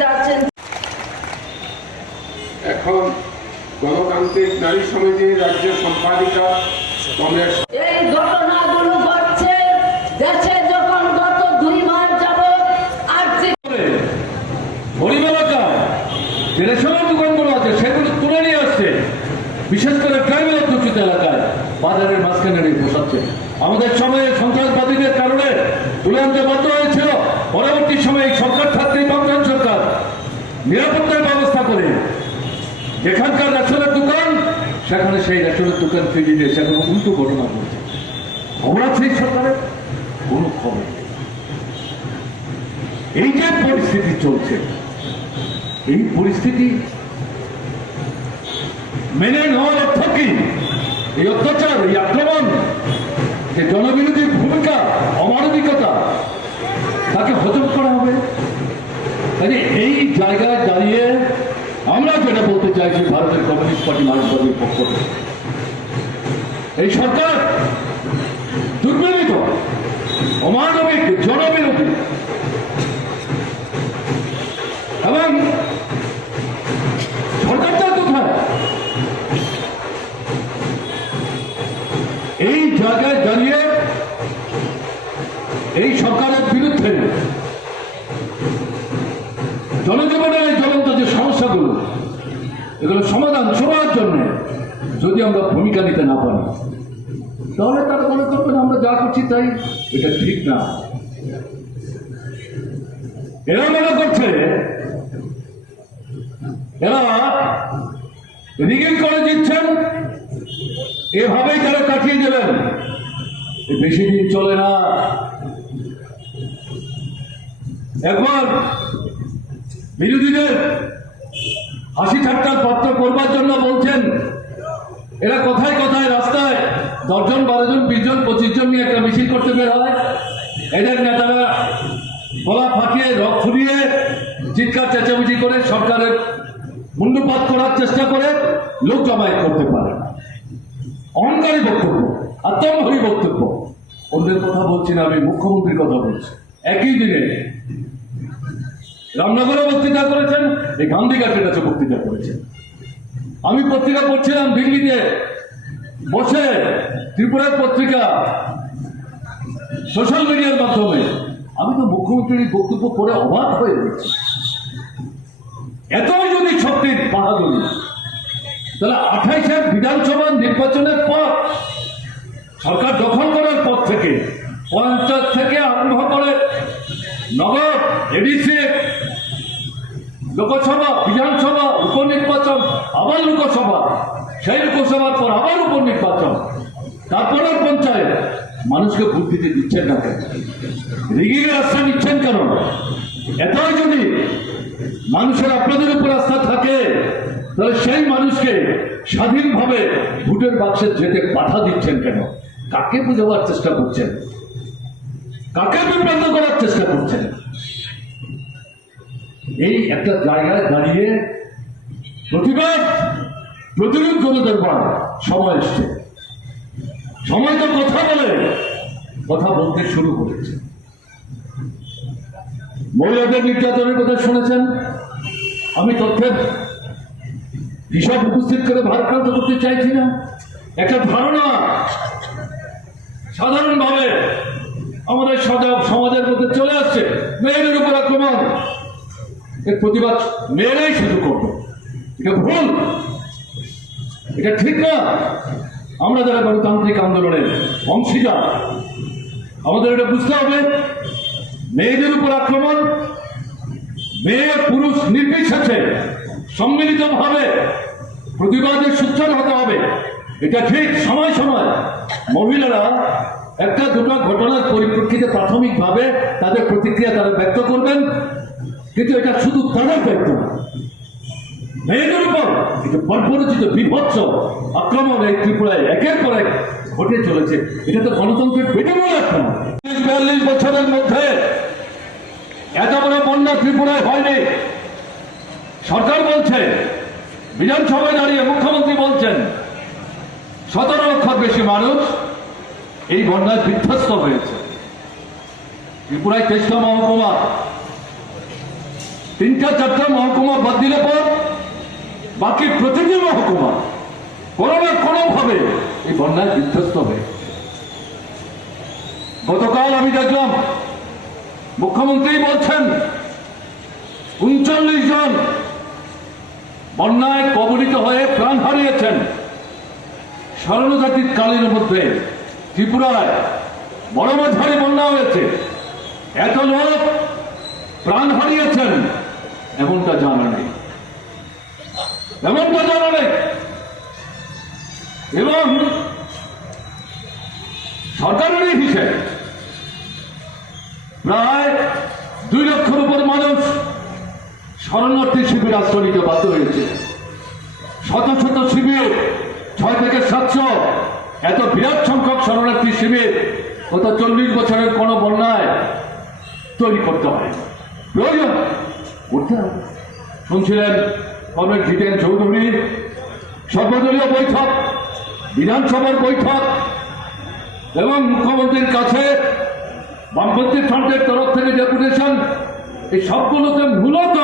উপস্থিত আছেন। এখন গণতান্ত্রিক নারী সমিতির রাজ্য সম্পাদিকা কংগ্রেস। এই ঘটনাগুলো ঘটছে দেশে যখন গত 2 মাস যাবৎ রেশনের দোকানগুলো আছে সেগুলো তুলে নিয়ে আসছে, বিশেষ করে ট্রাইবেল অধ্যুষিত এলাকায় বাজারের মাঝখানে বসাচ্ছে। আমাদের সময়ে সন্ত্রাসবাদীদের কারণে তুলে আনতে বাধ্য হয়েছিল। পরবর্তী সময়ে এই সরকার থাকতেই বামফ্রন্ট সরকার নিরাপত্তার ব্যবস্থা করে যেখানকার রেশনের দোকান সেখানে সেই রেশনের দোকান ফিরিয়ে দিয়ে সেখানে উল্টো ঘটনা ঘটছে। খবর আছে এই সরকারের কোন খবর। এই যে পরিস্থিতি চলছে, এই পরিস্থিতি মেনে নেওয়ার অর্থ কি? এই অত্যাচার, এই আক্রমণ, যে জনবিরোধী ভূমিকা, অমানবিকতা, তাকে হজম করা হবে। এই জায়গায় দাঁড়িয়ে আমরা যেটা বলতে চাইছি ভারতের কমিউনিস্ট পার্টি মার্ক্সবাদীর পক্ষ থেকে, এই সরকার দুর্নীতিত, অমানবিক, জনবিরোধী এবং সরকারটা কোথায়? এই জায়গায় দাঁড়িয়ে এই সরকারের বিরুদ্ধে জনজীবনের এই জ্বলন্ত যে সমস্যাগুলো, এগুলো সমাধান সবার জন্য যদি আমরা ভূমিকা নিতে না পারি, তাহলে তারা মনে করবেন আমরা যা করছি তাই এটা ঠিক না। এরা মনে করছে এরা রিগিং করে দিচ্ছেন, এভাবেই তারা কাটিয়ে দেবেন। বেশি দিন চলে না। একবার বিরোধীদের হাসি ঠাট্টার পাত্র করবার জন্য বলছেন, এরা কথায় কথায় রাস্তায় 10 জন 12 জন 20 জন 25 জন নিয়ে একটা মিছিল করতে বের হয়। এদের নেতারা গলা ফাটিয়ে রক ফুরিয়ে চিৎকার চেঁচামেচি করে সরকারের মুন্ডুপাত করার চেষ্টা করে, লোক জমায়েত করতে পারে না। অহংকারী বক্তব্য, আত্মম্ভরী বক্তব্য। অন্যের কথা বলছি না, আমি মুখ্যমন্ত্রীর কথা বলছি। একই দিনে রামনগরে বক্তৃতা করেছেন, এই গান্ধীঘাটের কাছে বক্তৃতা করেছেন। আমি পত্রিকা পড়ছিলাম দিল্লিতে বসে, ত্রিপুরার পত্রিকা, সোশ্যাল মিডিয়ার মাধ্যমে। আমি তো মুখ্যমন্ত্রীর বক্তব্য পড়ে অবাক হয়ে গেছি। এতই যদি শক্তির বাহাদুরি, তাহলে 28-এর বিধানসভা নির্বাচনের পর সরকার দখল করার পর থেকে পঞ্চায়েত থেকে আরম্ভ করে নগর, এডিসি, লোকসভা, বিধানসভা, উপনির্বাচন, আবার লোকসভা, সেই লোকসভার পর আবার উপনির্বাচন, তারপরের পঞ্চায়েত, মানুষকে ভোট দিতে দিচ্ছেন না কেন? রিগিংয়ের আস্থা নিচ্ছেন কেন? এতই যদি মানুষের আপনাদের উপর আস্থা থাকে, তাহলে সেই মানুষকে স্বাধীনভাবে ভোটের বাক্সে যেতে বাধা দিচ্ছেন কেন? কাকে বোঝাবার চেষ্টা করছেন? কাকে বিভ্রান্ত করার চেষ্টা করছেন? এই একটা জায়গায় দাঁড়িয়ে প্রতিবাদ, প্রতিরোধ করে দেবার সময় এসছে। সময় তো কথা বলতে শুরু করেছে। মহিলাদের নির্যাতনের কথা শুনেছেন। আমি তথ্যের হিসাব উপস্থিত করে ভারপ্রান্ত করতে চাইছি না। একটা ধারণা সাধারণভাবে আমাদের সমাজের মধ্যে চলে আসছে, মেয়েদের উপর আক্রমণ, এর প্রতিবাদ মেয়েরাই শুরু করবে। এটা ভুল, এটা ঠিক না। আমরা যারা গণতান্ত্রিক আন্দোলনের অংশীদার, আমাদের এটা বুঝতে হবে, মেয়েদের উপর আক্রমণ, মেয়ে পুরুষ নির্বিশেষে সম্মিলিতভাবে প্রতিবাদের সোচ্চার হতে হবে। এটা ঠিক। সময় সময় মহিলারা একটা দুটো ঘটনার পরিপ্রেক্ষিতে প্রাথমিকভাবে তাদের প্রতিক্রিয়া তারা ব্যক্ত করবেন, কিন্তু এটা শুধু তাদের দায়িত্ব না। মেয়েদের উপর বর্বরচিত বিভৎস আক্রমণ এই ত্রিপুরায় একের পর এক ঘটে চলেছে। এটা তো গণতন্ত্রের বেদমূল আক্রমণ। 42 বছরের মধ্যে এত বড় বন্যা ত্রিপুরায় হয়নি। সরকার বলছে, বিধানসভায় দাঁড়িয়ে মুখ্যমন্ত্রী বলছেন 17 লক্ষের বেশি মানুষ এই বন্যায় বিধ্বস্ত হয়েছে। ত্রিপুরায় 23টা মহকুমা, 3-4টা মহকুমা বাদ দিলে পর বাকি প্রতিটি মহকুমা কোনো না কোনোভাবে এই বন্যায় বিধ্বস্ত হয়ে। গতকাল আমি দেখলাম মুখ্যমন্ত্রী বলছেন 39 জন বন্যায় কবলিত হয়ে প্রাণ হারিয়েছেন। স্মরণজাতির কালের মধ্যে ত্রিপুরায় বড় মাঝারি বন্যা হয়েছে, এত লোক প্রাণ হারিয়েছেন এমনটা জানা নেই, এমনটা জানা নেই। এবং সরকারের হিসেবে প্রায় 2 লক্ষের উপর মানুষ শরণার্থী শিবির আশ্রয় নিতে বাধ্য হয়েছে। শত শত শিবির, 6 থেকে 700, এত বিরাট সংখ্যক শরণার্থী শিবির গত 40 বছরের কোন বন্যায় তৈরি করতে হয়, প্রয়োজন করতে হবে। শুনছিলেন কমরেড জিতেন চৌধুরী, সর্বদলীয় বৈঠক, বিধানসভার বৈঠক এবং মুখ্যমন্ত্রীর কাছে বামপন্থী ফ্রন্টের তরফ থেকে ডেপুটেশন, এই সবগুলোতে মূলত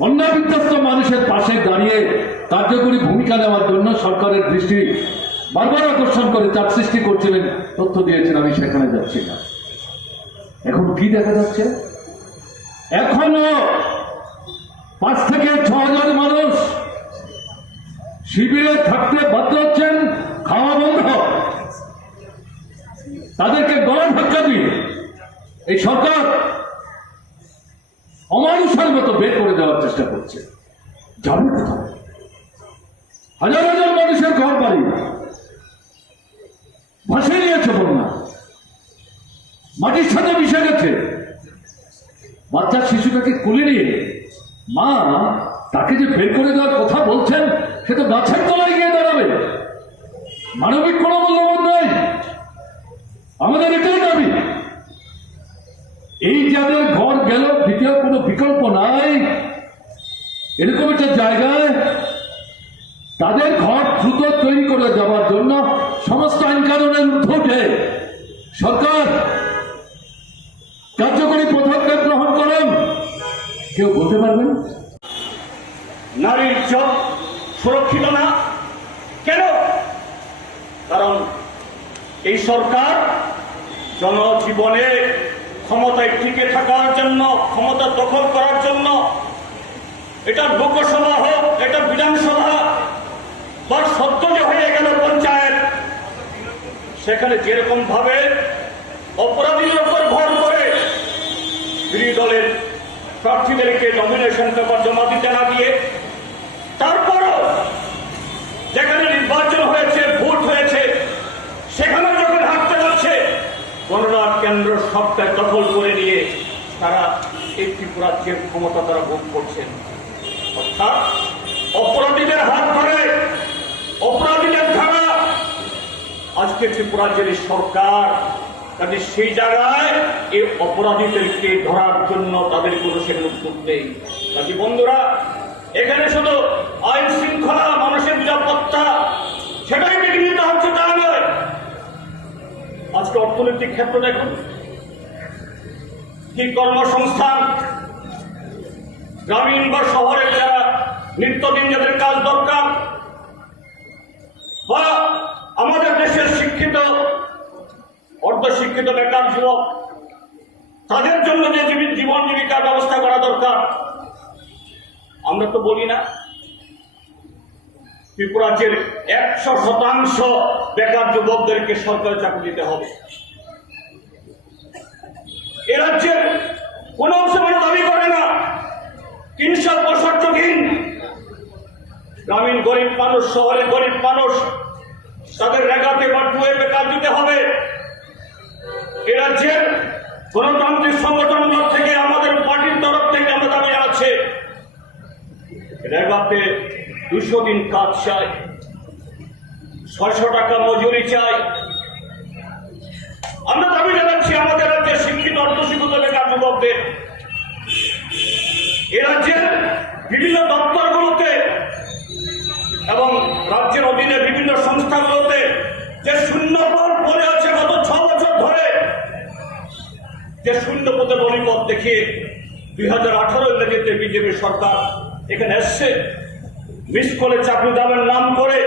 বন্যা বিধ্বস্ত মানুষের পাশে দাঁড়িয়ে কার্যকরী ভূমিকা নেওয়ার জন্য সরকারের দৃষ্টি বারবার আকর্ষণ করে চাপ সৃষ্টি করছিলেন, তথ্য দিয়েছেন, আমি সেখানে যাচ্ছি না। এখন কি দেখা যাচ্ছে? এখনো 5 থেকে 6 হাজার মানুষ শিবিরে থাকতে বাধ্য হচ্ছেন, খাওয়া বন্ধ, তাদেরকে গলা ধাক্কা দিয়ে এই সরকার অমানুষের মতো বের করে দেওয়ার চেষ্টা করছে। যাবে কোথায়? হাজার হাজার মানুষের ঘর বাড়ি ভাসিয়ে নিয়েছে বন্যা, মাটির সাথে মিশে গেছে। বাচ্চা শিশুটাকে কোলে নিয়ে মা তাকে যে বের করে দেওয়ার কথা বলছেন, সে তো গাছের তলায় গিয়ে দাঁড়াবে। মানবিক কোনো মূল্যবোধ নেই। আমাদের এটাই দাবি, এই যাদের ঘর গেল, দ্বিতীয় কোনো বিকল্প নাই, এরকম একটা জায়গায় তাদের ঘর দ্রুত তৈরি করে দেওয়ার জন্য সমস্ত আইন কানুনের ঊর্ধ্বে উঠে সরকার কার্যকরী পদক্ষেপ গ্রহণ করেন। কেউ বলতে পারবেন নারীর ইজ্জত সুরক্ষিত না কেন? কারণ এই সরকার জনজীবনে ক্ষমতায় টিকে থাকার জন্য, ক্ষমতা দখল করার জন্য, এটা লোকসভা হোক, এটা বিধানসভা বা সদ্য যে হয়ে গেল পঞ্চায়েত, সেখানে যেরকম ভাবে অপরাধীদের উপর ভর করে বিরোধী দলের প্রার্থীদেরকে নমিনেশন পেপার জমা দিতে না দিয়ে, তারপরও যেখানে নির্বাচন হয়েছে, ভোট হয়েছে, সেখানে যখন হাঁটতে যাচ্ছে, গণনা কেন্দ্র সবটাই দখল করে নিয়ে তারা এই ত্রিপুরাজ্যের ক্ষমতা তারা ভোগ করছেন। অর্থাৎ অপরাধীদের হাত ধরে, অপরাধীদের ধারা আজকে ত্রিপুরাজ্যের সরকার, কাজে সেই জায়গায় এই অপরাধীদেরকে ধরার জন্য তাদের কোনো সেখানে উদ্যোগ নেই। কাজে বন্ধুরা, এখানে শুধু আইন শৃঙ্খলা, মানুষের নিরাপত্তা সেটাই বিঘ্নিত হচ্ছে তা নয়। আজকে অর্থনৈতিক ক্ষেত্র দেখুন, কি কর্মসংস্থান, গ্রামীণ বা শহরের যারা নিত্যদিন যাদের কাজ দরকার, বা আমাদের দেশের শিক্ষিত অর্ধশিক্ষিত বেকার যুবক, তাদের জন্য যে জীবন জীবিকার ব্যবস্থা করা দরকার, আমরা তো বলি না। ত্রিপুরা রাজ্যের 100% বেকার যুবকদেরকে সরকারি চাকরি দিতে হবে। এ রাজ্যের কোন অংশ মানুষ দাবি করে না 365 দিন গ্রামীণ গরিব মানুষ, শহরের গরিব মানুষ, তাদের রেগাতে বা টুয়ে বেকার দিতে হবে। এ রাজ্যের গণতান্ত্রিক সংগঠন থেকে, আমাদের পার্টির তরফ থেকে আমরা দাবি জানাচ্ছি, রেগাতে 200 দিন কাজ চাই, 600 টাকা মজুরি চাই। আমরা দাবি জানাচ্ছি আমাদের রাজ্যের শিক্ষিত অর্ধশিক্ষিত বেকার যুবকদের, এ রাজ্যের বিভিন্ন দপ্তরগুলোতে এবং রাজ্যের অধীনে বিভিন্ন সংস্থাগুলোতে যে শূন্য পদ পড়ে আছে গত 6 বছর ধরে, যে শূন্য পদে বলিপদ দেখিয়ে 2018 ইংরেজিতে বিজেপি সরকার এখানে এসছে, মিস কলে চাকরি দামের নাম করে